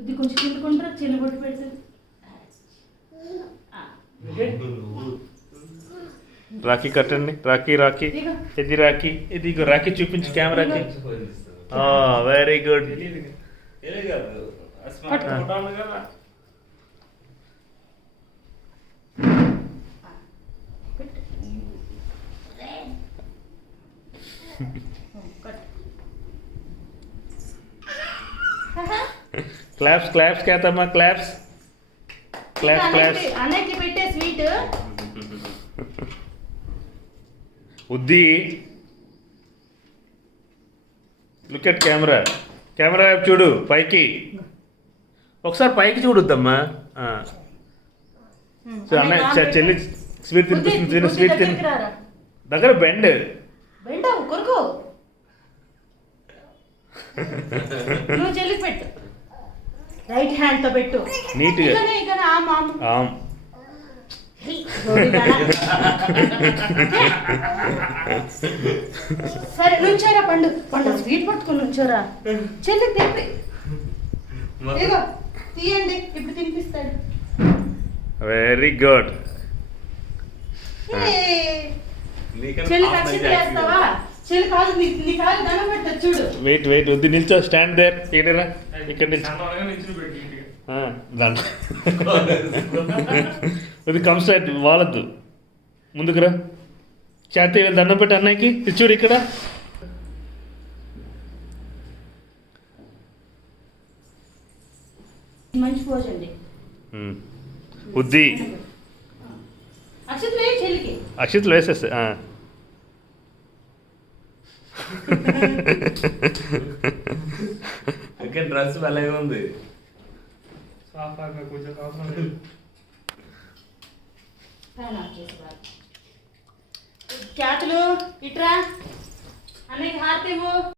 ఇది కొంచెం కిందకుంటారా చిన్న బొట్టు పెడుతుంది. రాఖీ కట్టండి. రాఖీ రాఖీ ఇది రాఖీ ఇది రాఖీ చూపించి కెమెరాకి. Very good. Claps claps Ketamma claps claps claps. అన్నకి పెట్టే స్వీట్ ఉద్ది. Look at camera. కెమెరా వైపు చూడు పైకి. ఒకసారి పైకి చూడొద్దమ్మా. అన్నయ్య చెల్లి స్వీట్ తినిపిస్తుంది. తిను స్వీట్ తిని దగ్గర బెండ్ బెండ కొరకు నువ్వు చెల్లికి పెట్టు. రైట్ హ్యాండ్ తో పెట్టు నీట్గా. ఆమ్ సరే నుంచోరా పండు పండు స్వీట్ పట్టుకుని నుంచోరా. చెల్లి తిప్పి ఇగో తీయండి ఇప్పుడు తినిపిస్తాడు. Very good. చెల్లి ఖచ్చితంగా చేస్తావా? చెల్లి కాదు నీ కాదు దండం పెడతా చూడు. వెయిట్ వెయిట్ వద్దు నిల్చో. Stand there. ఇక్కడ ఇక్కడ నిల్చో. ఇది కమ్ సైడ్ వాళ్ళద్దు. ముందుకురా. చేతి దండం పెట్టి అన్నయ్యకి. చూడు ఇక్కడ. మంచి పోజ్ అండి. ఉద్ది అక్షతలు వేయి చెల్లికి. అక్షతలు వేసేస్తా. డ్రెస్ భలే ఉంది. క్యాతులు ఇట్రా అన్నయ్యకి హారతి ఇవ్వు.